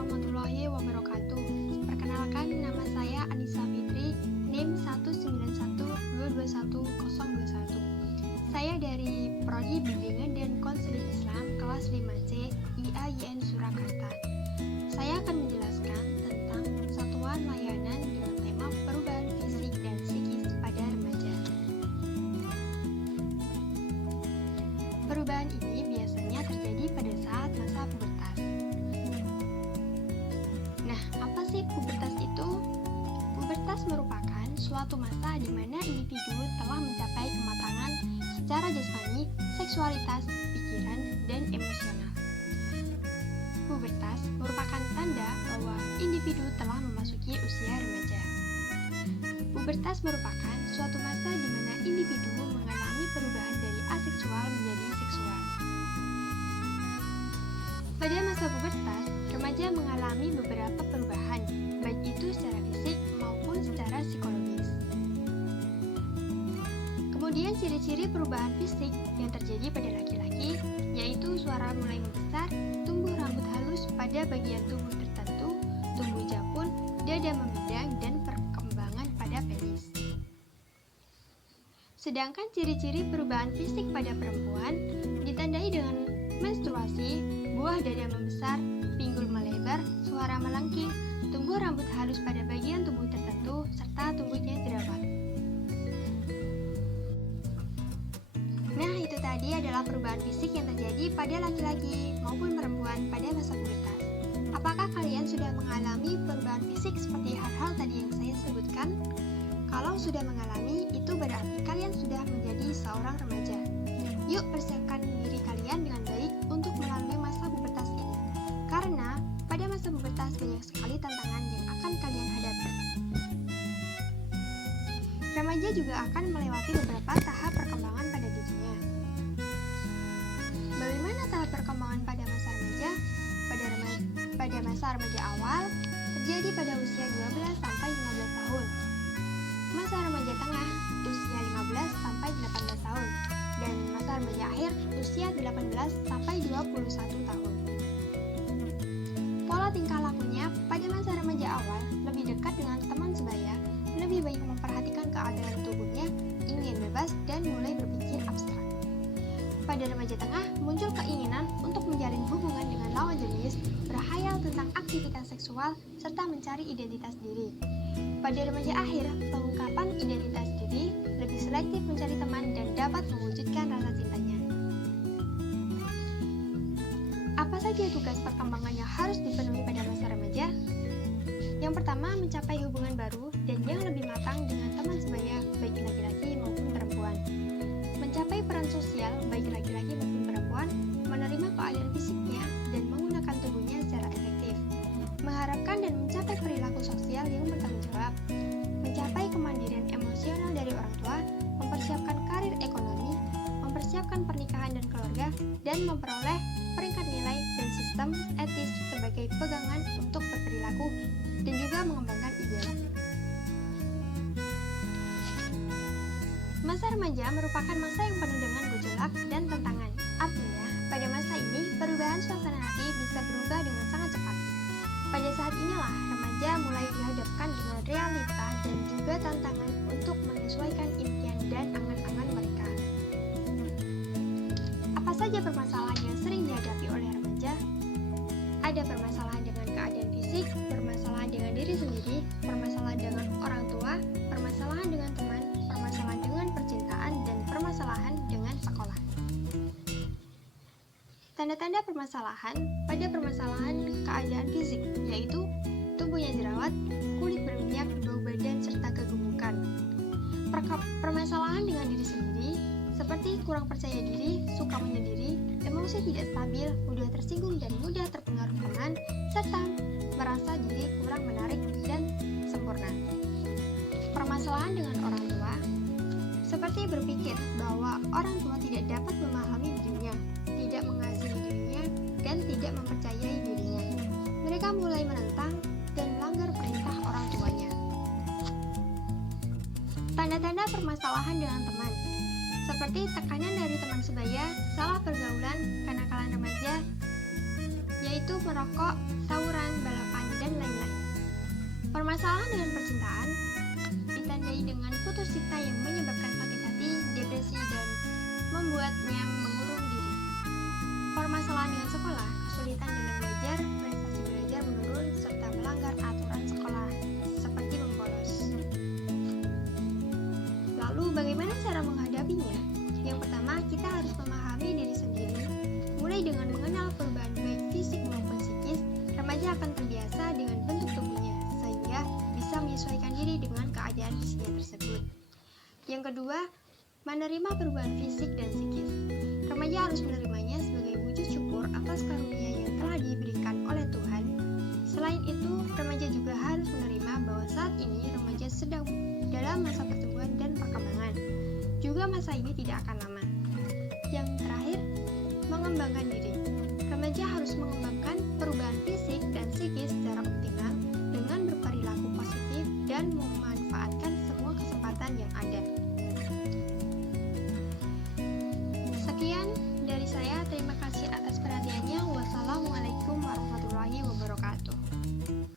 warahmatullahi wabarakatuh. Perkenalkan, nama saya Anissa Fitri, NIM 191221021. Saya dari Prodi Bimbingan dan Konseling Islam kelas 5C IAIN Surakarta. Saya akan menjelaskan tentang satuan layanan dengan tema perubahan fisik dan psikis pada remaja. Perubahan ini biasanya terjadi pada saat masa pubertas. Nah, apa sih pubertas itu? Pubertas merupakan suatu masa di mana individu telah mencapai kematangan secara jasmani, seksualitas, pikiran, dan emosional. Pubertas merupakan tanda bahwa individu telah memasuki usia remaja. Pubertas merupakan suatu masa di mana individu mengalami perubahan dari aseksual menjadi seksual. Pada masa pubertas, remaja mengalami beberapa perubahan, baik itu secara fisik maupun secara psikologis. Kemudian ciri-ciri perubahan fisik yang terjadi pada laki-laki yaitu suara mulai membesar, tumbuh rambut halus pada bagian tubuh tertentu, tumbuh japun, dada memedang, dan perkembangan pada penis. Sedangkan ciri-ciri perubahan fisik pada perempuan ditandai dengan menstruasi, buah dada membesar, pinggul melebar, suara melengking, tumbuh rambut halus pada bagian tubuh tertentu, serta tumbuhnya jerawat. Nah, itu tadi adalah perubahan fisik yang terjadi pada laki-laki maupun perempuan pada masa pubertas. Apakah kalian sudah mengalami perubahan fisik seperti hal-hal tadi yang saya sebutkan? Kalau sudah mengalami, itu berarti kalian sudah menjadi seorang remaja. Yuk persiapkan diri kalian dengan baik untuk melalui masa pubertas ini. Karena pada masa pubertas banyak sekali tantangan yang akan kalian hadapi. Remaja juga akan melewati beberapa tahap perkembangan pada dirinya. Bagaimana tahap perkembangan pada masa remaja? Pada masa remaja awal terjadi pada usia 12 sampai 15 tahun. Masa remaja tengah usia 15 sampai 18 tahun dan masa remaja akhir usia 18 sampai 21 tahun. Pola tingkah lakunya pada masa remaja awal lebih dekat dengan teman sebaya, lebih baik memperhatikan keadaan tubuhnya, ingin bebas, dan mulai berpikir abstrak. Pada remaja tengah muncul keinginan untuk menjalin hubungan dengan lawan jenis, berhayal tentang aktivitas seksual, serta mencari identitas diri. Pada remaja akhir, pengungkapan identitas diri, lebih selektif mencari teman, dan dapat mewujudkan rasa cintanya. Apa saja tugas perkembangan yang harus dipenuhi pada masa remaja? Yang pertama, mencapai hubungan baru dan yang lebih matang dengan teman sebaya, baik laki-laki maupun perempuan. Mencapai peran sosial, baik laki-laki maupun perempuan, menerima keadaan fisiknya dan menggunakan tubuhnya secara efektif. Mengharapkan dan mencapai perilaku sosial yang bertanggung jawab. Mencapai kemandirian emosional dari orang tua, mempersiapkan karir ekonomi, mempersiapkan pernikahan dan keluarga, dan memperoleh peringkat nilai dan sistem etis sebagai pegangan untuk berperilaku dan juga mengembangkan ide. Masa remaja merupakan masa yang penuh dengan gejolak dan tantangan. Artinya, pada masa ini, perubahan suasana hati bisa berubah dengan sangat cepat. Pada saat inilah, remaja mulai dihadapkan dengan realita dan juga tantangan untuk menyesuaikan impian dan angan-angan mereka. Apa saja permasalahan yang sering dihadapi oleh remaja? Ada permasalahan dengan keadaan fisik, permasalahan dengan diri sendiri, permasalahan dengan orang tua, permasalahan dengan teman, permasalahan dengan percintaan, dan permasalahan dengan sekolah. Tanda-tanda permasalahan pada permasalahan keadaan fisik, yaitu tubuhnya jerawat, kulit berminyak, bau badan, serta kegemukan. Permasalahan dengan diri sendiri, seperti kurang percaya diri, suka menyendiri, emosi tidak stabil, mudah tersinggung dan mudah terpengaruh teman, serta merasa diri kurang menarik dan sempurna. Permasalahan dengan orang tua, seperti berpikir bahwa orang tua tidak dapat memahami dirinya, tidak mengasihi dirinya, dan tidak mempercayai dirinya. Mereka mulai menentang dan melanggar perintah orang tuanya. Tanda-tanda permasalahan dengan teman, seperti tekanan dari teman sebaya, salah pergaulan, kenakalan remaja, yaitu yaitu merokok, tawuran, balapan, dan lain-lain. Permasalahan dengan percintaan ditandai dengan putus cinta yang menyebabkan sakit hati, depresi, dan membuatnya mengurung diri. Permasalahan dengan sekolah, kesulitan dalam belajar, prestasi belajar menurun, serta melanggar aturan sekolah, seperti membolos. Lalu bagaimana cara menghadapinya? Yang pertama, kita harus memahami diri sendiri. Mulai dengan mengenal perubahan baik fisik maupun psikis, remaja akan terbiasa dengan bentuk tubuhnya, sehingga bisa menyesuaikan diri dengan keadaan fisiknya tersebut. Yang kedua, menerima perubahan fisik dan psikis. Remaja harus menerimanya sebagai wujud syukur atas karunia yang telah diberikan oleh Tuhan. Selain itu, remaja juga harus menerima bahwa saat ini remaja sedang dalam masa pertumbuhan dan perkembangan. Juga masa ini tidak akan lama. Yang terakhir, mengembangkan diri. Remaja harus mengembangkan perubahan fisik dan psikis secara optimal dengan berperilaku positif dan memanfaatkan semua kesempatan yang ada. Sekian dari saya, terima kasih.